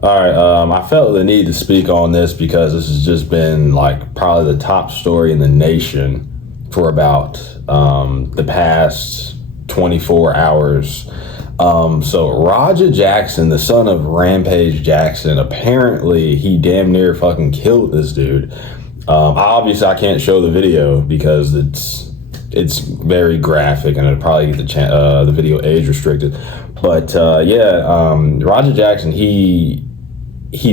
All right, I felt the need to speak on this because this has just been like probably the top story in the nation for about the past 24 hours. So Roger Jackson, the son of Rampage Jackson, apparently he damn near fucking killed this dude. Obviously, I can't show the video because it's very graphic and it'll probably get the video age restricted. But Roger Jackson, he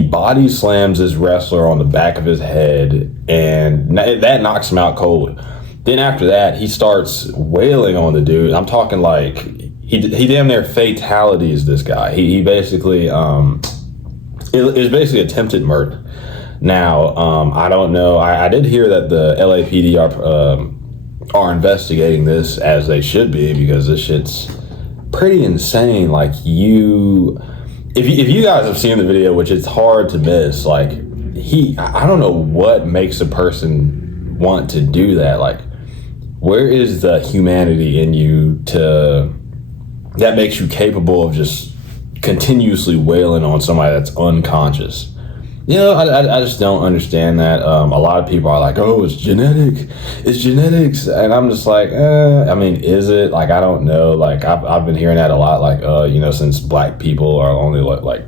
body slams this wrestler on the back of his head, and that knocks him out cold. Then after that, he starts wailing on the dude. I'm talking like he damn near fatalities this guy. He basically it was basically attempted murder. Now I don't know. I did hear that the LAPD are investigating this, as they should be, because this shit's pretty insane. Like if you guys have seen the video, which it's hard to miss, like I don't know what makes a person want to do that. Like, where is the humanity in you that makes you capable of just continuously wailing on somebody that's unconscious? I just don't understand that. A lot of people are like, oh, it's genetics. And I'm just like, I mean, is it? Like, I don't know. Like, I've been hearing that a lot, like, since black people are only like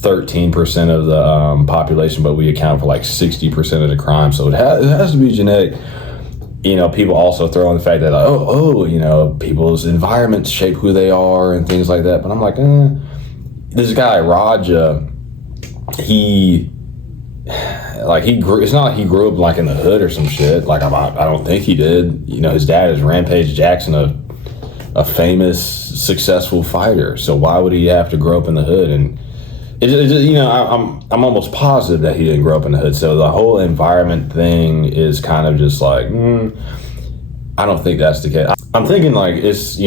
13% of the population, but we account for like 60% of the crime. So it has to be genetic. People also throw in the fact that, like, people's environments shape who they are and things like that. But I'm like, this guy, Raja, it's not like he grew up like in the hood or some shit. Like, I don't think he did. His dad is Rampage Jackson, a famous, successful fighter. So why would he have to grow up in the hood? And I'm almost positive that he didn't grow up in the hood. So the whole environment thing is kind of just like, I don't think that's the case. I'm thinking like it's,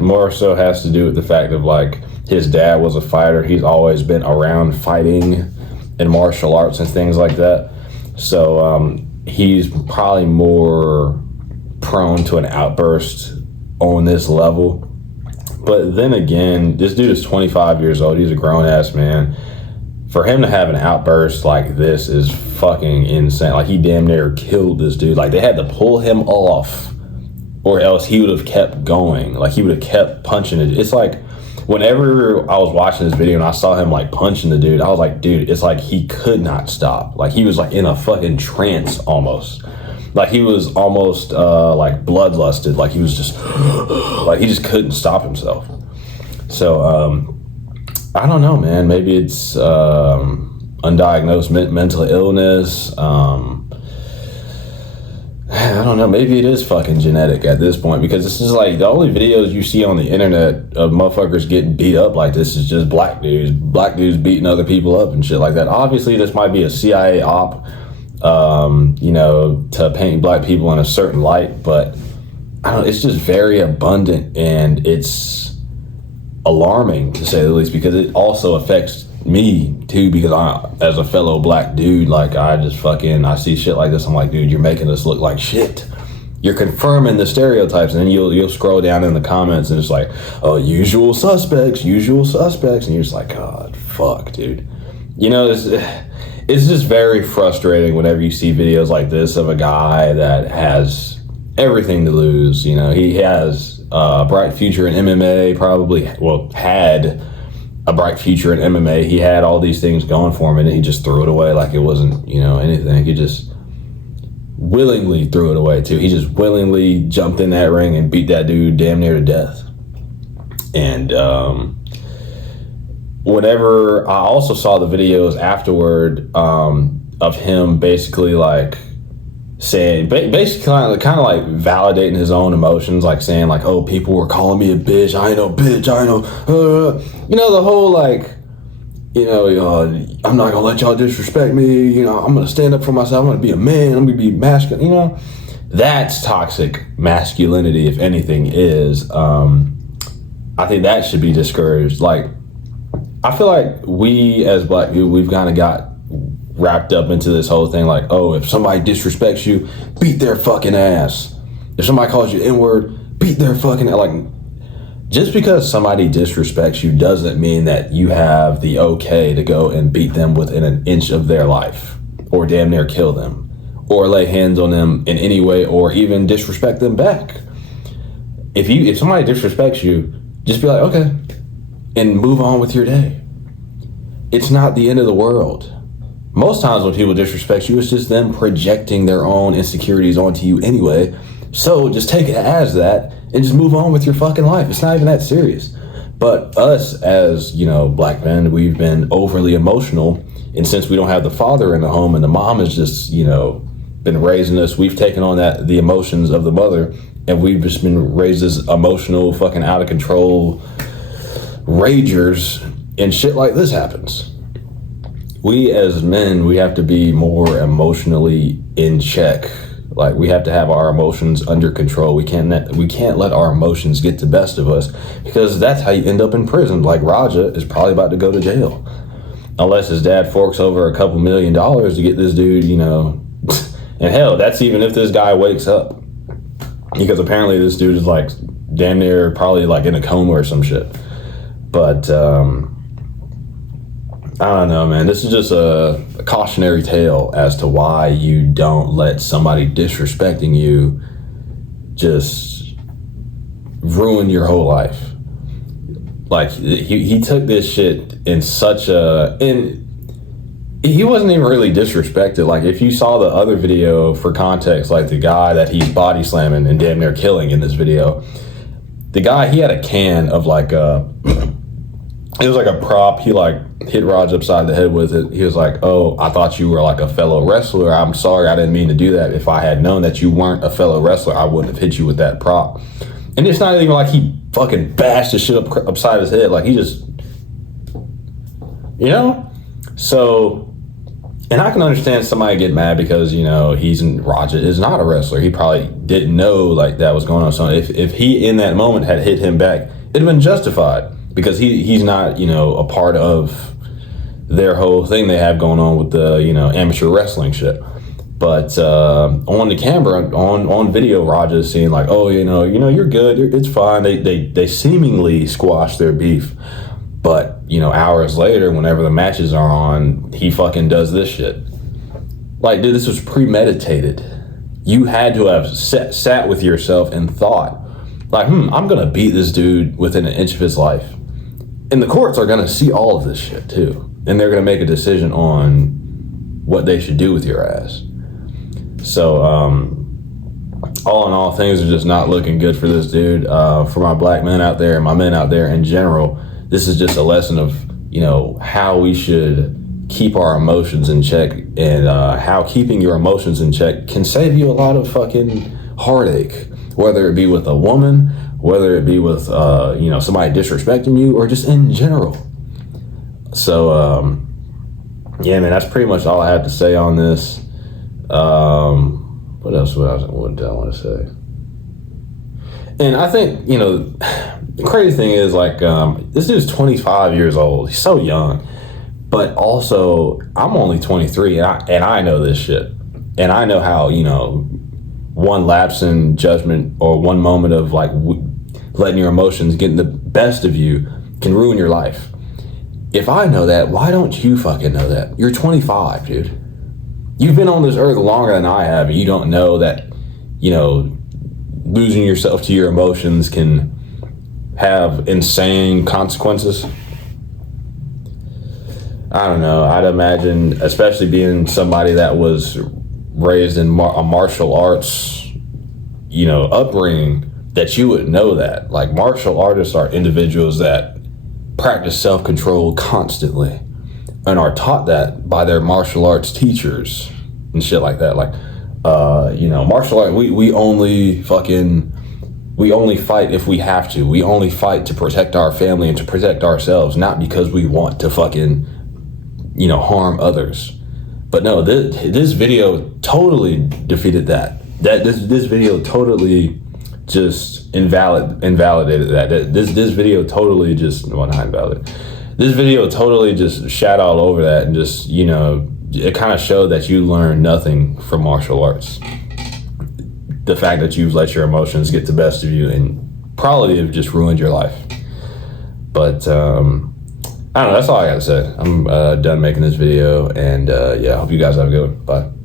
more so has to do with the fact of like his dad was a fighter. He's always been around fighting and martial arts and things like that. So he's probably more prone to an outburst on this level. But then again, this dude is 25 years old. He's a grown ass man. For him to have an outburst like this is fucking insane. Like, he damn near killed this dude. Like, they had to pull him off, or else he would have kept going. Like, he would have kept punching it. It's like, whenever I was watching this video and I saw him like punching the dude, I was like, dude, it's like he could not stop. Like, he was like in a fucking trance almost. Like, he was almost like bloodlusted. Like, he was just like, he just couldn't stop himself. So I don't know, man. Maybe it's undiagnosed mental illness. I don't know. Maybe it is fucking genetic at this point, because this is like the only videos you see on the internet of motherfuckers getting beat up like this is just black dudes beating other people up and shit like that. Obviously, this might be a CIA op, to paint black people in a certain light, but I don't. It's just very abundant, and it's alarming to say the least, because it also affects me too, because as a fellow black dude, like, I see shit like this, I'm like, dude, you're making us look like shit. You're confirming the stereotypes. And then you'll scroll down in the comments and it's like, oh, usual suspects, and you're just like, God, fuck, dude. It's just very frustrating whenever you see videos like this of a guy that has everything to lose. He has a bright future in MMA, had a bright future in MMA. He had all these things going for him, and he just threw it away like it wasn't, anything. He just willingly threw it away too. He just willingly jumped in that ring and beat that dude damn near to death. And whenever I also saw the videos afterward of him basically like saying, basically kind of like validating his own emotions, like saying like, oh, people were calling me a bitch. I ain't no bitch. I ain't no, the whole like, I'm not gonna let y'all disrespect me. I'm gonna stand up for myself. I'm gonna be a man. I'm gonna be masculine. That's toxic masculinity, if anything is. I think that should be discouraged. Like, I feel like we as black people, we've kind of got wrapped up into this whole thing like, oh, if somebody disrespects you, beat their fucking ass. If somebody calls you N-word, beat their fucking ass. Like, just because somebody disrespects you doesn't mean that you have the okay to go and beat them within an inch of their life, or damn near kill them, or lay hands on them in any way, or even disrespect them back. If somebody disrespects you, just be like, okay, and move on with your day. It's not the end of the world. Most times when people disrespect you, it's just them projecting their own insecurities onto you anyway. So just take it as that and just move on with your fucking life. It's not even that serious. But us as, black men, we've been overly emotional. And since we don't have the father in the home and the mom has just, been raising us, we've taken on the emotions of the mother, and we've just been raised as emotional, fucking out of control ragers, and shit like this happens. We as men, we have to be more emotionally in check. Like, we have to have our emotions under control. We can't let our emotions get the best of us, because that's how you end up in prison. Like, Raja is probably about to go to jail, unless his dad forks over a couple $1 million to get this dude, and hell, that's even if this guy wakes up, because apparently this dude is like damn near probably like in a coma or some shit. But I don't know, man. This is just a cautionary tale as to why you don't let somebody disrespecting you just ruin your whole life. Like, he took this shit in such a... And he wasn't even really disrespected. Like, if you saw the other video, for context, like the guy that he's body slamming and damn near killing in this video, the guy, he had a can of like it was like a prop. He like hit Raj upside the head with it. He was like, "Oh, I thought you were like a fellow wrestler. I'm sorry, I didn't mean to do that. If I had known that you weren't a fellow wrestler, I wouldn't have hit you with that prop." And it's not even like he fucking bashed his shit upside his head. Like, he just, So, and I can understand somebody get mad because, Raja is not a wrestler. He probably didn't know like that was going on. So if he in that moment had hit him back, it'd have been justified. Because he's not, a part of their whole thing they have going on with the, amateur wrestling shit. But on the camera, on video, Raja's seeing like, oh, you're good, it's fine. They seemingly squash their beef. But, hours later, whenever the matches are on, he fucking does this shit. Like, dude, this was premeditated. You had to have sat with yourself and thought, like, I'm going to beat this dude within an inch of his life. And the courts are going to see all of this shit too. And they're going to make a decision on what they should do with your ass. So, all in all, things are just not looking good for this dude. For my black men out there and my men out there in general, this is just a lesson of, how we should keep our emotions in check, and how keeping your emotions in check can save you a lot of fucking heartache, whether it be with a woman, whether it be with, somebody disrespecting you, or just in general. So, yeah, man, that's pretty much all I have to say on this. What else would I want to say? And I think, the crazy thing is, like, this dude's 25 years old. He's so young. But also, I'm only 23, and I know this shit. And I know how, one lapse in judgment or one moment of, like, letting your emotions get the best of you can ruin your life. If I know that, why don't you fucking know that? You're 25, dude. You've been on this earth longer than I have, and you don't know that, losing yourself to your emotions can have insane consequences. I don't know. I'd imagine, especially being somebody that was raised in a martial arts, upbringing, that you would know that. Like, martial artists are individuals that practice self-control constantly and are taught that by their martial arts teachers and shit like that. Like, martial art, we only fight if we have to. We only fight to protect our family and to protect ourselves, not because we want to fucking, harm others. But no, this video totally defeated that. This video totally just invalidated that. This video totally just, well, not invalid. This video totally just shat all over that, and just, it kind of showed that you learned nothing from martial arts. The fact that you've let your emotions get the best of you and probably have just ruined your life. But I don't know. That's all I got to say. I'm done making this video. And yeah, I hope you guys have a good one. Bye.